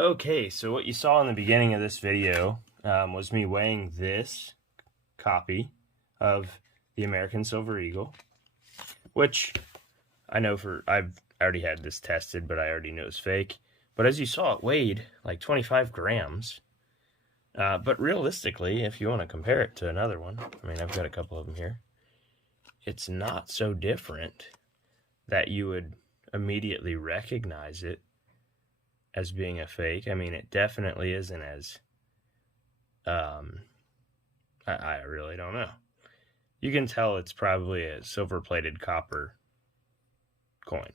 Okay, so what you saw in the beginning of this video was me weighing this copy of the American Silver Eagle, which I've already had this tested, but I already know it's fake. But as you saw, it weighed like 25 grams. But realistically, if you want to compare it to another one, I mean, I've got a couple of them here, it's not so different that you would immediately recognize it as being a fake. I mean, it definitely isn't as, I really don't know. You can tell it's probably a silver-plated copper coin.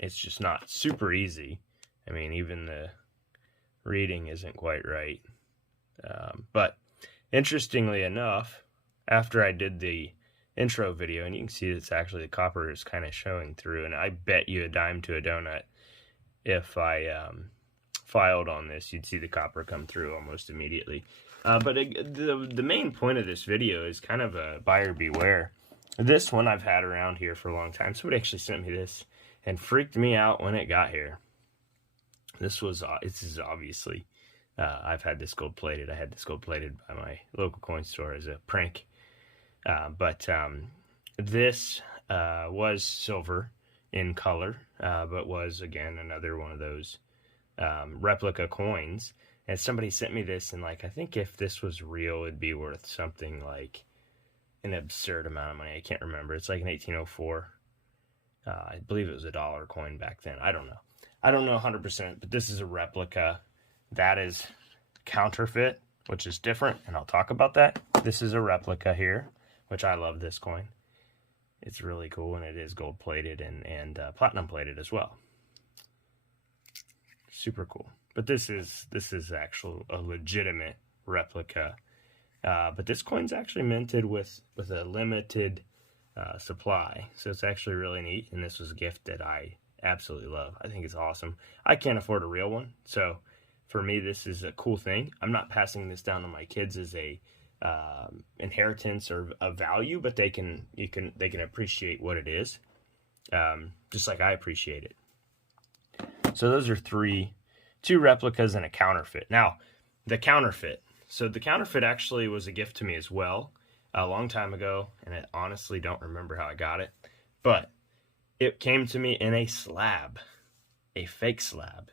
It's just not super easy. I mean, even the reading isn't quite right. But interestingly enough, after I did the intro video, and you can see it's actually the copper is kind of showing through, and I bet you a dime to a donut if I filed on this, you'd see the copper come through almost immediately. But the main point of this video is kind of a buyer beware. This one I've had around here for a long time. Somebody actually sent me this and freaked me out when it got here. This is obviously, I've had this gold plated. I had this gold plated by my local coin store as a prank. But this was silver in color, but was, again, another one of those replica coins. And somebody sent me this, and I think if this was real, it'd be worth something like an absurd amount of money. I can't remember. It's like an 1804. I believe it was a dollar coin back then. I don't know. I don't know 100%, but this is a replica. That is counterfeit, which is different, and I'll talk about that. This is a replica here, which I love this coin. It's really cool, and it is gold plated and platinum plated as well. Super cool. But this is actually a legitimate replica. But this coin's actually minted with a limited supply, so it's actually really neat. And this was a gift that I absolutely love. I think it's awesome. I can't afford a real one, so for me, this is a cool thing. I'm not passing this down to my kids as a inheritance or a value, but they can appreciate what it is, just like I appreciate it. So those are two replicas and a counterfeit. Now, the counterfeit. So the counterfeit actually was a gift to me as well a long time ago, and I honestly don't remember how I got it, but it came to me in a slab, a fake slab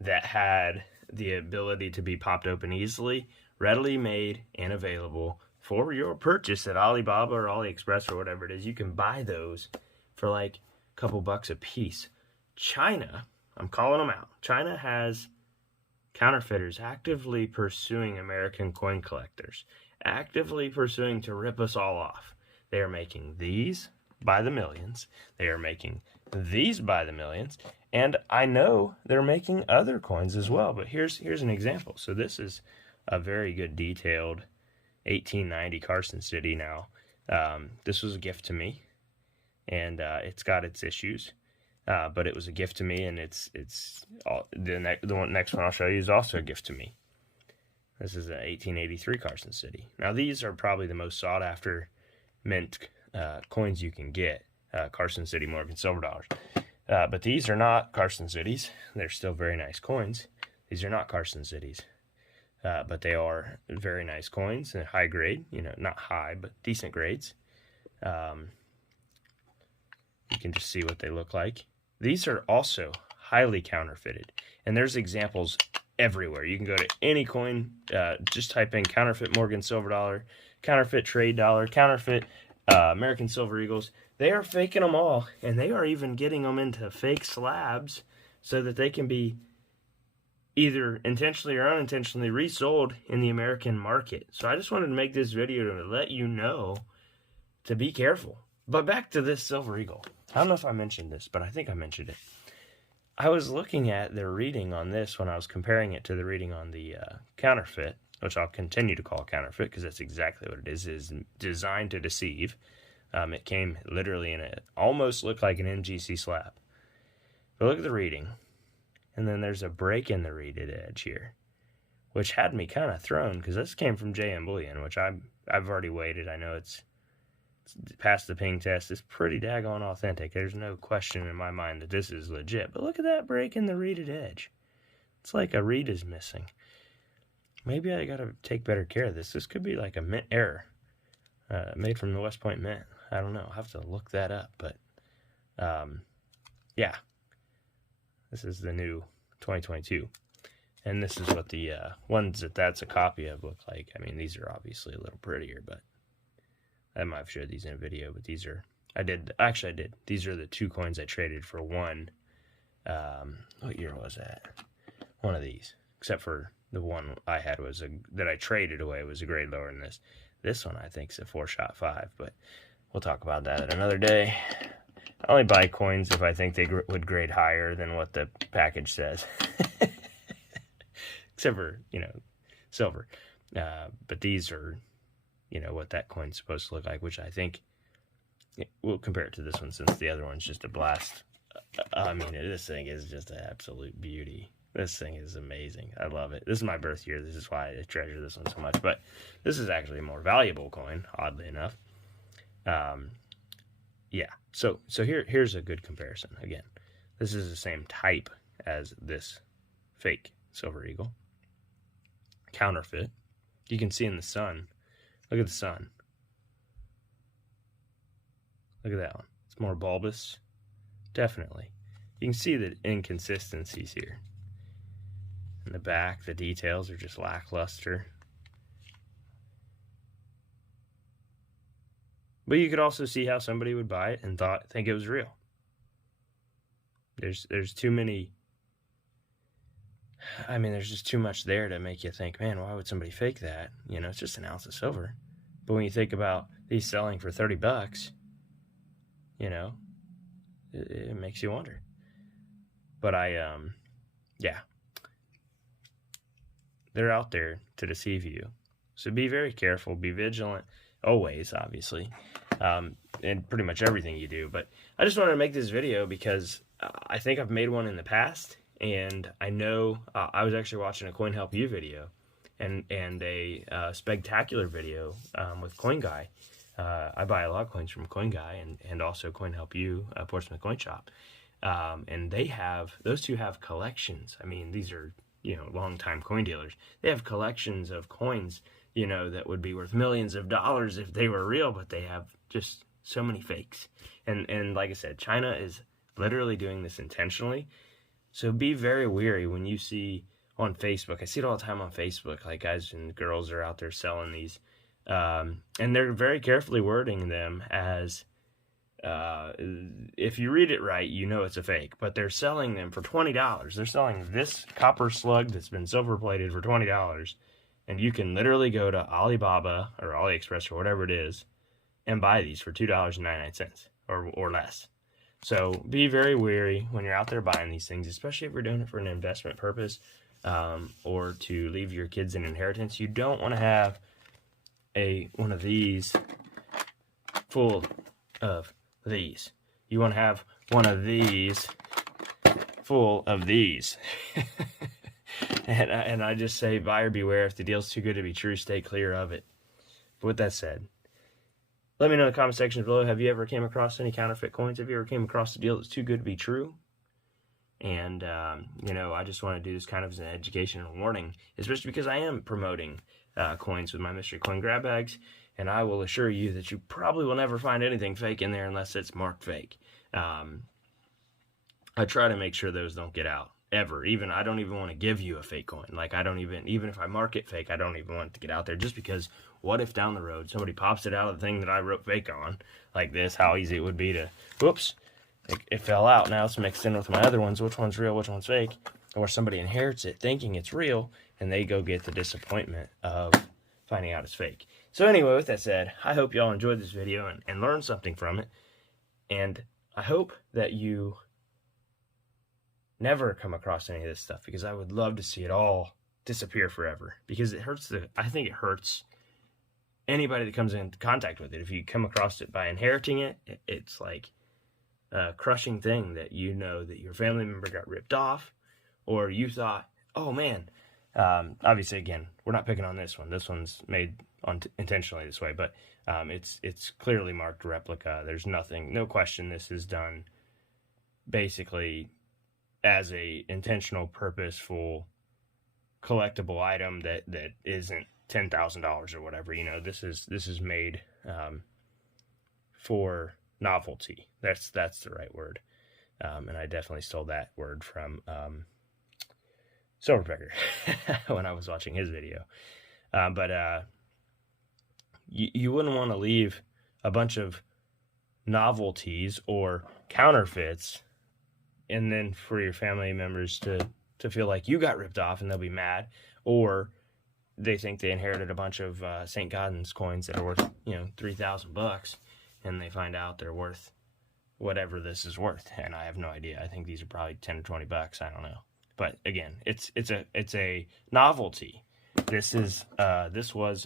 that had the ability to be popped open easily, readily made and available for your purchase at Alibaba or AliExpress or whatever it is. You can buy those for like a couple bucks a piece. China, I'm calling them out. China has counterfeiters actively pursuing American coin collectors, actively pursuing to rip us all off. They are making these by the millions. They are making these by the millions. And I know they're making other coins as well. But here's an example. So this is a very good detailed 1890 Carson City now. This was a gift to me, and it's got its issues, but it was a gift to me, and the next one I'll show you is also a gift to me. This is an 1883 Carson City. Now these are probably the most sought after mint coins you can get, Carson City Morgan silver dollars. But these are not Carson Cities. They're still very nice coins. These are not Carson Cities. But they are very nice coins and high grade, not high, but decent grades. You can just see what they look like. These are also highly counterfeited, and there's examples everywhere. You can go to any coin, just type in counterfeit Morgan silver dollar, counterfeit trade dollar, counterfeit American silver eagles. They are faking them all, and they are even getting them into fake slabs so that they can be either intentionally or unintentionally resold in the American market. So I just wanted to make this video to let you know to be careful. But back to this silver eagle. I don't know if I mentioned this, but I think I mentioned it. I was looking at the reading on this when I was comparing it to the reading on the counterfeit, which I'll continue to call counterfeit because that's exactly what it is designed to deceive. It came literally in it almost looked like an NGC slab. But look at the reading. And then there's a break in the reeded edge here, which had me kind of thrown because this came from JM Bullion, which I've already weighed. I know it's passed the ping test. It's pretty daggone authentic. There's no question in my mind that this is legit. But look at that break in the reeded edge. It's like a reed is missing. Maybe I gotta take better care of this. This could be like a mint error, made from the West Point Mint. I don't know. I'll have to look that up. But, yeah. This is the new 2022. And this is what the ones that's a copy of look like. I mean, these are obviously a little prettier, but I might have showed these in a video. But these are, I did. These are the 2 coins I traded for one. What year was that? One of these. Except for the one I had that I traded away was a grade lower than this. This one I think is a 4-shot 5, but we'll talk about that another day. I only buy coins if I think they would grade higher than what the package says. Except for, silver. But these are, what that coin's supposed to look like, which I think, we'll compare it to this one since the other one's just a blast. I mean, this thing is just an absolute beauty. This thing is amazing. I love it. This is my birth year. This is why I treasure this one so much. But this is actually a more valuable coin, oddly enough. Yeah. So here's a good comparison. Again, this is the same type as this fake Silver Eagle. Counterfeit. You can see in the sun. Look at the sun. Look at that one. It's more bulbous. Definitely. You can see the inconsistencies here. In the back, the details are just lackluster. But you could also see how somebody would buy it and think it was real. There's too many. I mean, there's just too much there to make you think, man, why would somebody fake that? It's just an ounce of silver. But when you think about these selling for $30, it makes you wonder. But yeah. They're out there to deceive you. So be very careful, be vigilant, always, obviously, in pretty much everything you do. But I just wanted to make this video because I think I've made one in the past, and I know I was actually watching a Coin Help You video and a spectacular video with Coin Guy. I buy a lot of coins from Coin Guy and also Coin Help You, Portsmouth Coin Shop. And those two have collections. I mean, these are, long-time coin dealers. They have collections of coins, that would be worth millions of dollars if they were real, but they have just so many fakes. And like I said, China is literally doing this intentionally. So be very wary when you see on Facebook. I see it all the time on Facebook, like guys and girls are out there selling these. And they're very carefully wording them as, if you read it right, it's a fake, but they're selling them for $20. They're selling this copper slug that's been silver plated for $20. And you can literally go to Alibaba or AliExpress or whatever it is and buy these for $2.99 or less. So be very wary when you're out there buying these things, especially if you're doing it for an investment purpose, or to leave your kids an inheritance. You don't want to have one of these full of these. You want to have one of these full of these. and I just say, buyer beware. If the deal's too good to be true, stay clear of it. But with that said, let me know in the comment section below, have you ever came across any counterfeit coins? Have you ever came across a deal that's too good to be true? And, I just want to do this kind of as an education and warning, especially because I am promoting coins with my mystery coin grab bags. And I will assure you that you probably will never find anything fake in there unless it's marked fake. I try to make sure those don't get out, ever. I don't even want to give you a fake coin. Like, even if I mark it fake, I don't even want it to get out there. Just because, what if down the road somebody pops it out of the thing that I wrote fake on, like this, how easy it would be to, whoops, it fell out. Now it's mixed in with my other ones. Which one's real, which one's fake? Or somebody inherits it thinking it's real, and they go get the disappointment of finding out it's fake. So anyway, with that said, I hope y'all enjoyed this video and learned something from it. And I hope that you never come across any of this stuff, because I would love to see it all disappear forever. Because I think it hurts anybody that comes in contact with it. If you come across it by inheriting it, it's like a crushing thing that that your family member got ripped off, or you thought, oh man, obviously again, we're not picking on this one. This one's made intentionally this way, but it's clearly marked replica. There's no question this is done basically as a intentional, purposeful collectible item that isn't $10,000 or whatever. You know, this is made for novelty. That's the right word. And I definitely stole that word from Silverpecker when I was watching his video. But you wouldn't want to leave a bunch of novelties or counterfeits and then for your family members to feel like you got ripped off and they'll be mad, or they think they inherited a bunch of St. Gaudens coins that are worth, you know, $3,000, and they find out they're worth whatever this is worth, and I have no idea. I think these are probably $10 or $20. I don't know, but again, it's a novelty. This was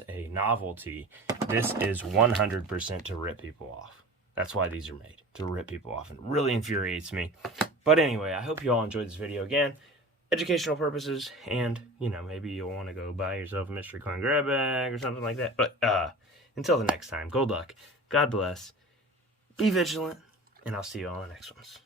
a novelty. This is 100% to rip people off. That's why these are made, to rip people off, and it really infuriates me. But anyway, I hope you all enjoyed this video. Again, educational purposes, and, you know, maybe you'll want to go buy yourself a mystery coin grab bag or something like that. But until the next time, good luck, God bless, be vigilant, and I'll see you all in the next ones.